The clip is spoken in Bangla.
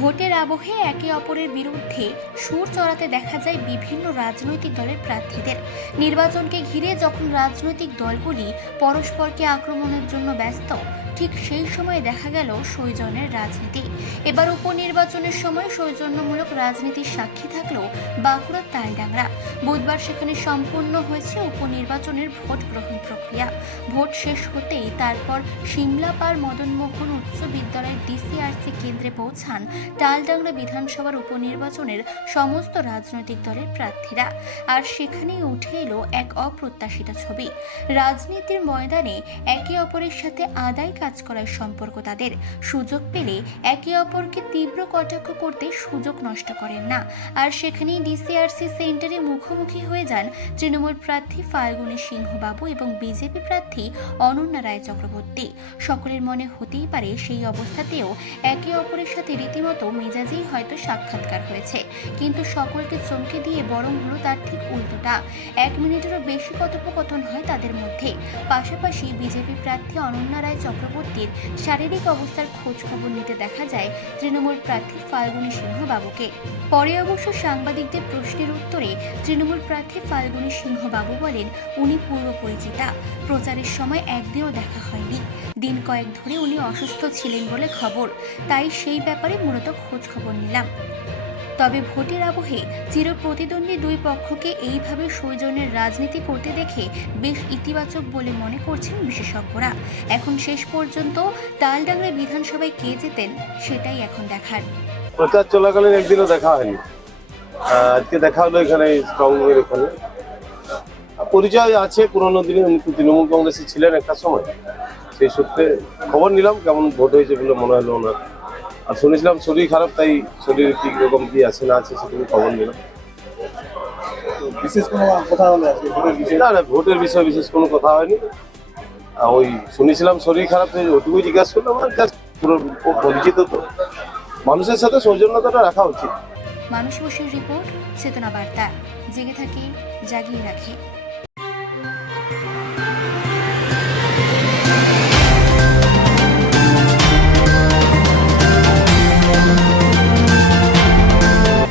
ভোটের আবহে একে অপরের বিরুদ্ধে সুর চড়াতে দেখা যায় বিভিন্ন রাজনৈতিক দলের প্রার্থীদের। নির্বাচনকে ঘিরে যখন রাজনৈতিক দলগুলি পরস্পরকে আক্রমণের জন্য ব্যস্ত ঠিক সেই সময় দেখা গেল সৌজন্যের রাজনীতি। এবার উপনির্বাচনের সময় সৌজন্যমূলক রাজনীতির সাক্ষী থাকলেও বাঁকুড়ার তালডাংরা। বুধবার সেখানে সম্পন্ন হয়েছে উপনির্বাচনের ভোট গ্রহণ প্রক্রিয়া। ভোট শেষ হতেই তারপর সিমলাপাড় মদনমোহন উচ্চ বিদ্যালয়ের ডিসিআরসি কেন্দ্রে পৌঁছান তালডাংরা বিধানসভার উপনির্বাচনের সমস্ত রাজনৈতিক দলের প্রার্থীরা। আর সেখানেই উঠে এলো এক অপ্রত্যাশিত ছবি। রাজনীতির ময়দানে একে অপরের সাথে আদায় কাজ করার সম্পর্ক তাদের। সুযোগ পেলে একে অপরকে তীব্র কটাক্ষ করতে সুযোগ নষ্ট করেন না। আর সেখানেই ডিসিআরসি সেন্টারে মুখোমুখি হয়ে যান তৃণমূল প্রার্থী ফাল্গুনী সিংহবাবু এবং বিজেপি প্রার্থী অনন্যা রায় চক্রবর্তী। সকলের মনে হতেই পারে সেই অবস্থাতেও একে অপরের সাথে রীতিমতো মেজাজেই হয়তো সাক্ষাৎকার হয়েছে। কিন্তু সকলকে চমকে দিয়ে বরং হলো তার ঠিক উল্টোটা। এক মিনিটেরও বেশি কথোপকথন হয় তাদের মধ্যে। পাশাপাশি বিজেপি প্রার্থী অনন্যা রায় চক্রবর্তীর শারীরিক অবস্থার খোঁজ খবর নিতে দেখা যায় তৃণমূল প্রার্থী ফাল্গুনী সিংহ বাবুকে পরে অবশ্য সাংবাদিকদের প্রশ্নের উত্তরে তৃণমূল প্রার্থী ফাল্গুনী সিংহ বাবু বলেন, উনি পূর্ব পরিচিতা। প্রচারের সময় একদিনও দেখা হয়নি। দিন কয়েক ধরে উনি অসুস্থ ছিলেন বলে খবর। তাই সেই ব্যাপারে মূলত খোঁজ খবর নিলাম। তবে ভোটের আবহে চিরপ্রতিদ্বন্দ্বী দুই পক্ষকে এইভাবে সৌজন্যের রাজনীতি করতে দেখে বেশ ইতিবাচক বলে মনে করছেন বিশেষজ্ঞরা। এখন শেষ পর্যন্ত তালডাংরা বিধানসভায় কে যেতেন সেটাই এখন দেখার। প্রচার চলাকালীন একদিনও দেখা হয়নি। আজকে দেখা হলো এখানে স্ট্রং রুমের এখানে পরিচয় আছে, পুরোনো দিনে উনি তৃণমূল কংগ্রেসে ছিলেন একটা সময়। সেই সূত্রে খবর নিলাম কেমন ভোট হয়েছে বলে মনে হলো ওনার। আর শুনেছিলাম শরীর খারাপ তাই শরীর কি রকম কি আছে না আছে সেটুকু খবর নিলাম। বিশেষ কোনো কথা হলো ভোটের বিষয়ে? না না ভোটের বিষয়ে বিশেষ কোনো কথা হয়নি। ওই শুনেছিলাম শরীর খারাপ ওটুকুই জিজ্ঞাসা করলাম আর just পুরো পরিচিত তো। মানুষের সাথে সৌজন্যতাটা রাখা উচিত। মানুষ বসের রিপোর্ট চেতনা বার্তা। জেগে থাকে জাগিয়ে রাখে।